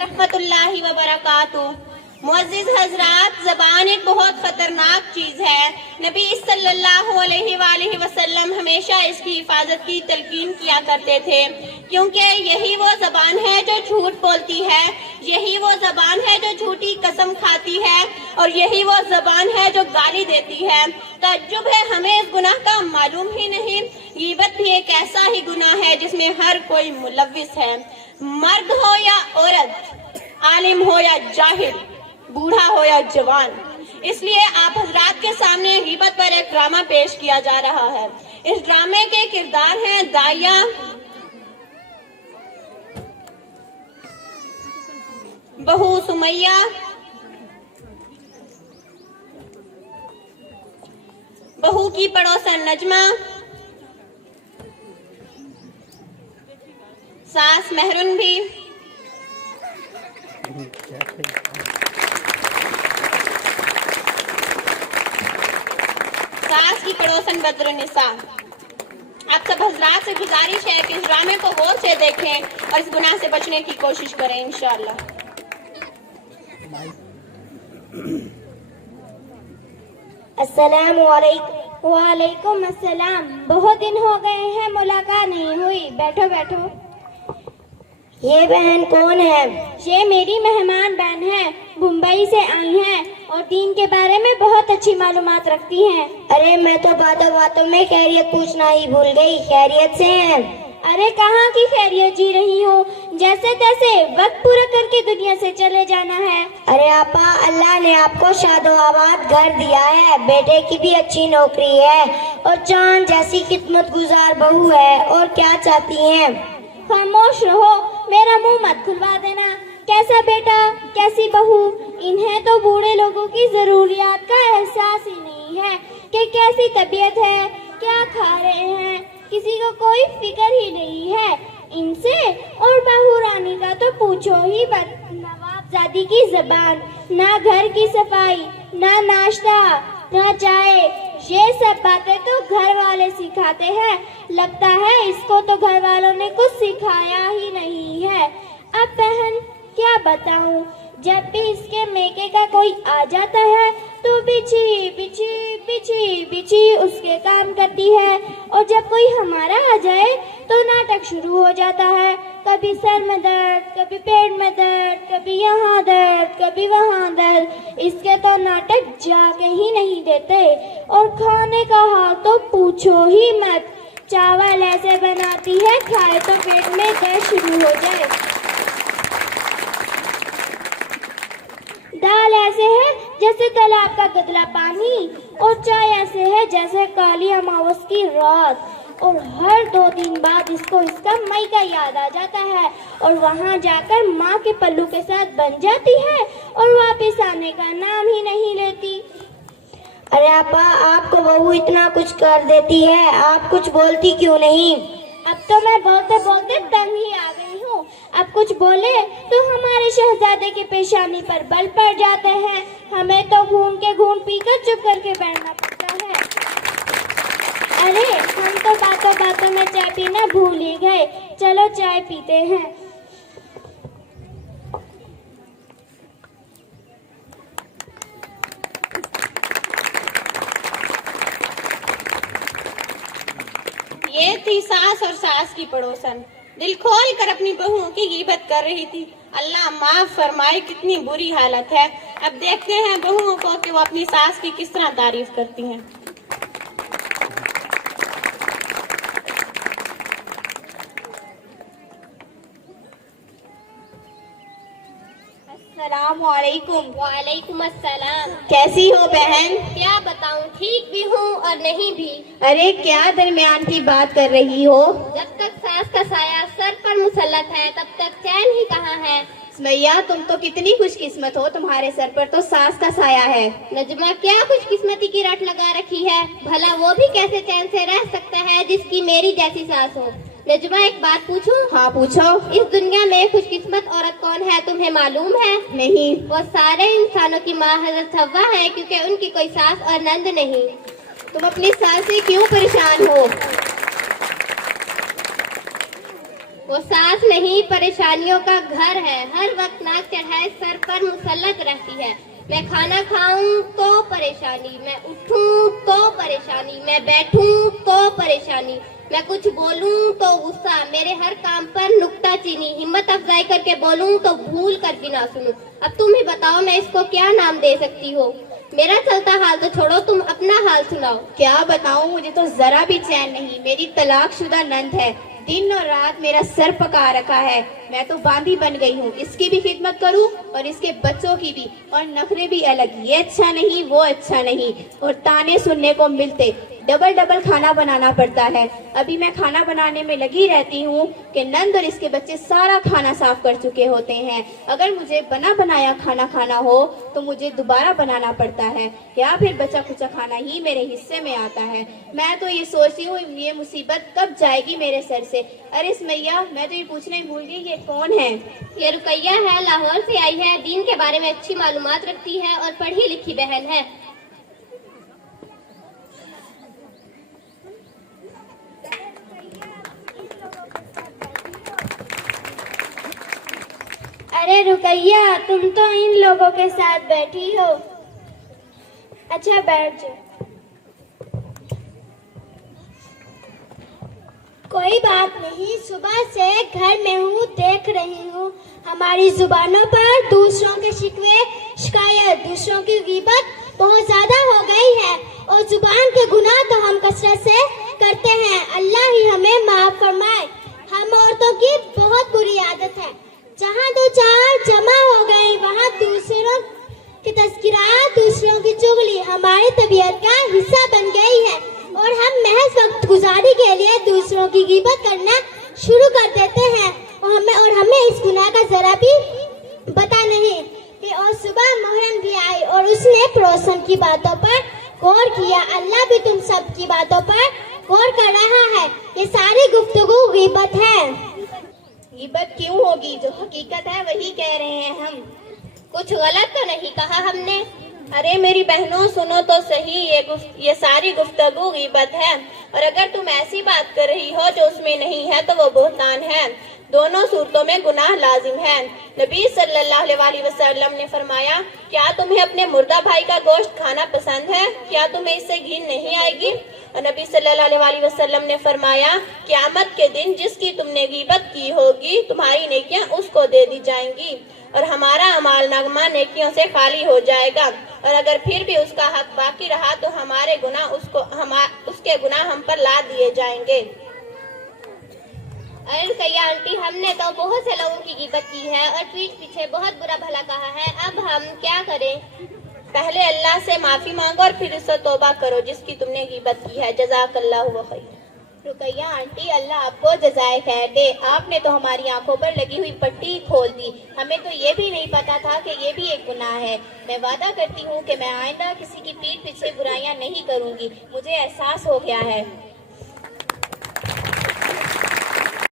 रहमत उल्लाहि व बरकातुहू। मुअज़्ज़िज़ हज़रात, ज़बान एक बहुत ख़तरनाक चीज़ है। नबी सल्लल्लाहु अलैहि वसल्लम हमेशा इसकी हिफाजत की तलकीन किया करते थे, क्योंकि यही वो ज़बान है जो झूठ बोलती है, यही वो ज़बान है जो झूठी कसम खाती है, और यही वो ज़बान है जो गाली देती है। तअज्जुब है हमें इस गुनाह का मालूम ही नहीं। गीबत भी एक ऐसा ही गुनाह है जिसमें हर कोई मुलव्विस है, मर्द हो या औरत, आलिम हो या जाहिल, बूढ़ा हो या जवान। इसलिए आप हजरात के सामने गीबत पर एक ड्रामा पेश किया जा रहा है। इस ड्रामे के किरदार हैं दाइया, बहू सुमैया, बहू की पड़ोसन नजमा, सास महरुन भी, सास की पड़ोसन बद्रुन्निसा। आप सब हजरात से गुजारिश है कि इस ड्रामे को गौर से देखें और इस गुनाह से बचने की कोशिश करें इंशाअल्लाह। अस्सलामु अलैकुम। वालेकुम अस्सलाम। बहुत दिन हो गए हैं, मुलाकात नहीं हुई। बैठो बैठो। ये बहन कौन है? ये मेरी मेहमान बहन है, मुंबई से आई हैं और दीन के बारे में बहुत अच्छी मालूमात रखती हैं। अरे मैं तो बातों बातों में खैरियत पूछना ही भूल गई। खैरियत से हैं? अरे कहाँ की खैरियत जी रही हूँ, जैसे तैसे वक्त पूरा करके दुनिया से चले जाना है। अरे आपा, अल्लाह ने आपको शादोआबाद घर दिया है, बेटे की भी अच्छी नौकरी है और चांद जैसी खिदमत गुजार बहू है। और क्या चाहती हैं? खामोश रहो, मेरा मुंह मत खुलवा देना। कैसा बेटा, कैसी बहू, इन्हें तो बूढ़े लोगों की जरूरियात का एहसास ही नहीं है कि कैसी तबीयत है, क्या खा रहे हैं, किसी को कोई फिक्र ही नहीं है इनसे। और बहू रानी का तो पूछो ही मत। नवाबजादी की जबान, ना घर की सफाई, ना नाश्ता, ना चाय, ये सब बातें तो घर वाले सिखाते हैं। लगता है इसको तो घर वालों ने कुछ सिखाया ही नहीं है। अब बहन क्या बताऊं, जब भी इसके मेके का कोई आ जाता है तो बिछी बिछी बिछी बिछी उसके काम करती है, और जब कोई हमारा आ जाए तो नाटक शुरू हो जाता है। कभी सर में दर्द, कभी पेट में दर्द, कभी यहाँ दर्द, कभी वहाँ दर्द। इसके तो नाटक जाके ही नहीं देते। और खाने का हाल तो पूछो ही मत। चावल ऐसे बनाती है, खाए तो पेट में दर्द शुरू हो जाए। दाल ऐसे है जैसे तालाब का गदला पानी, और चाय ऐसे है जैसे काली अमावस की रात। और हर 2 दिन बाद इसको इसका मायका याद आ जाता है, और वहाँ जाकर माँ के पल्लू के साथ बन जाती है और वापस आने का नाम ही नहीं लेती। अरे आपा, आपको बहू इतना कुछ कर देती है, आप कुछ बोलती क्यों नहीं? अब तो मैं बोलते बोलते तंग ही आ गई हूँ। अब कुछ बोले तो हमारे शहजादे की पेशानी पर बल पड़ जाते हैं। हमें तो घूम के घूम पीकर चुप करके बैठना पड़ता है। अरे हम तो बातों बातों में चाय पीना भूल ही गए। चलो चाय पीते हैं। ये थी सास और सास की पड़ोसन, दिल खोल कर अपनी बहुओं की गीबत कर रही थी। अल्लाह माफ फरमाए, कितनी बुरी हालत है। अब देखते हैं बहुओं को कि वो अपनी सास की किस तरह तारीफ करती हैं। अस्सलामुअलैकुम। वालेकुम अस्सलाम। कैसी हो बहन? क्या बताऊं, ठीक भी हूँ और नहीं भी। अरे क्या दरमियान की बात कर रही हो? जब तक सास का साया सर पर मुसल्लत है तब तक चैन ही कहाँ है। सुमैया, तुम तो कितनी खुशकिस्मत हो, तुम्हारे सर पर तो सास का साया है। नजमा, क्या खुशकिस्मती की रट लगा रखी है। भला वो भी कैसे चैन से रह सकता है जिसकी मेरी जैसी सास हो। नजमा, एक बात पूछूं? हाँ पूछो। इस दुनिया में खुशकिस्मत औरत कौन है, तुम्हें मालूम है? नहीं। वो सारे इंसानों की माँ हज़रत हव्वा है, क्योंकि उनकी कोई सास और नंद नहीं। तुम अपनी सास से क्यों परेशान हो? वो सास नहीं, परेशानियों का घर है। हर वक्त नाक चढ़ाए सर पर मुसल्लत रहती है। मैं खाना खाऊं तो परेशानी, मैं उठूं तो परेशानी, मैं बैठूं तो परेशानी, मैं कुछ बोलूं तो गुस्सा, मेरे हर काम पर नुक्ताचीनी, हिम्मत अफजाई करके बोलूं तो भूल कर भी ना सुनूं। अब तुम ही बताओ मैं इसको क्या नाम दे सकती हो? मेरा चलता हाल तो छोड़ो, तुम अपना हाल सुनाओ। क्या बताऊं, मुझे तो जरा भी चैन नहीं। मेरी तलाकशुदा नंद है, दिन और रात मेरा सर पका रखा है। मैं तो बांदी बन गई हूँ, इसकी भी खिदमत करूँ और इसके बच्चों की भी, और नखरे भी अलग, ये अच्छा नहीं वो अच्छा नहीं, और ताने सुनने को मिलते। डबल डबल खाना बनाना पड़ता है। अभी मैं खाना बनाने में लगी रहती हूँ कि नंद और इसके बच्चे सारा खाना साफ कर चुके होते हैं। अगर मुझे बना बनाया खाना खाना हो तो मुझे दोबारा बनाना पड़ता है, या फिर बचा खुचा खाना ही मेरे हिस्से में आता है। मैं तो ये सोचती हूँ ये मुसीबत कब जाएगी मेरे सर से। अरे सुमैया, मैं तो ये पूछना ही भूल गई, ये कौन है? ये रुकैया है, लाहौर से आई है, दीन के बारे में अच्छी मालूमात रखती है और पढ़ी लिखी बहन है। अरे रुकैया, तुम तो इन लोगों के साथ बैठी हो। अच्छा बैठ जाओ। कोई बात नहीं, सुबह से घर में हूँ, देख रही हूँ हमारी जुबानों पर दूसरों के शिकवे शिकायत, दूसरों की गीबत बहुत ज्यादा हो गई है, और जुबान के गुनाह तो हम कसरत से करते हैं। अल्लाह ही हमें माफ फरमाए। हम औरतों की बहुत बुरी आदत है, जहाँ दो चार जमा हो गए वहाँ दूसरों की तस्करा, दूसरों की चुगली हमारी तबीयत का हिस्सा बन गई है, और हम महज वक्त गुजारी के लिए दूसरों की गीबत करना शुरू कर देते हैं, और हमें इस गुनाह का जरा भी पता नहीं कि और सुबह मोहर्रम भी आई और उसने पड़ोसन की बातों पर गौर किया। अल्लाह भी तुम सब की बातों पर गौर कर रहा है। ये सारी गुफ्तगू गीबत है। गीबत क्यों होगी? जो हकीकत है वही कह रहे हैं हम। कुछ गलत तो नहीं कहा हमने? अरे मेरी बहनों सुनो तो सही, ये सारी गुफ्तगू गीबत है, और अगर तुम ऐसी बात कर रही हो जो उसमें नहीं है तो वो बुहतान है। दोनों सूरतों में गुनाह लाजिम है। नबी सल्लल्लाहु अलैहि वसल्लम ने फरमाया, क्या तुम्हें अपने मुर्दा भाई का गोश्त खाना पसंद है? क्या तुम्हें इससे घिन नहीं आएगी? और नबी सल्लल्लाहु अलैहि वसल्लम ने फरमाया, क़यामत के दिन जिसकी तुमने गीबत की होगी तुम्हारी नेकियां उसको दे दी जाएंगी, और हमारा अमाल नामा नेकियों से खाली हो जाएगा, और अगर फिर भी उसका हक बाकी रहा तो हमारे गुनाह उसके गुनाह हम पर ला दिए जाएंगे। अरे रुकैया आंटी, हमने तो बहुत से लोगों की गीबत की है और पीठ पीछे बहुत बुरा भला कहा है। अब हम क्या करें? पहले अल्लाह से माफी मांगो और फिर उससे तौबा करो जिसकी तुमने गीबत की है। जज़ाकल्लाहु खैर। रुकैया आंटी, अल्लाह आपको जज़ाए खैर दे। आपने तो हमारी आंखों पर लगी हुई पट्टी खोल दी। हमें तो ये भी नहीं पता था कि ये भी एक गुनाह है। मैं वादा करती हूँ कि मैं आइंदा किसी की पीठ पीछे बुराइयां नहीं करूँगी। मुझे एहसास हो गया है।